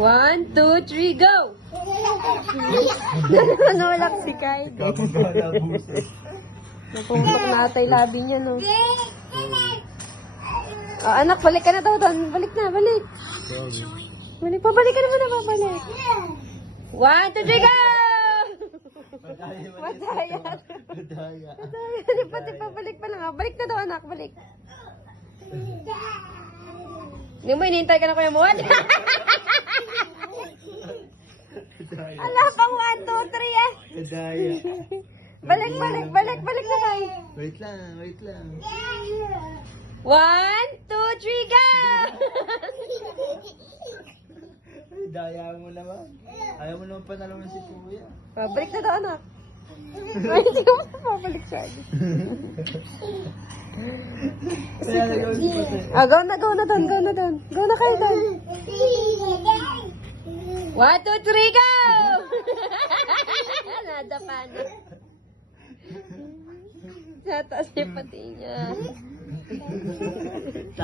One, two, three, go! Nanulak si Kai. Napumutok na atay labi niya, no? Oh, anak, balik ka na daw doon. Balik na, balik. Balik, pabalik ka naman na, pabalik. One, two, three, go! Madaya. Madaya. Madaya. Di pa, di pa, balik pa lang. ah. Balik na daw, anak, balik. Hindi mo, hinihintay ka na kuya mo. Ala, pang one, two, three, eh. Madaya. Balik, balik, balik, balik na kayo. Wait lang, wait lang. One, two, three, go! Ay, daya mo naman. Ayaw mo naman panalaman si kuya. Pabalik na daw, anak. Hindi ko mapabalik siya. Kaya nagawa si Pate. Ah, go na, go na doon, go na doon. Go na kayo doon. One, two, three, go! Nada pa na. Sa taas niya pati niya.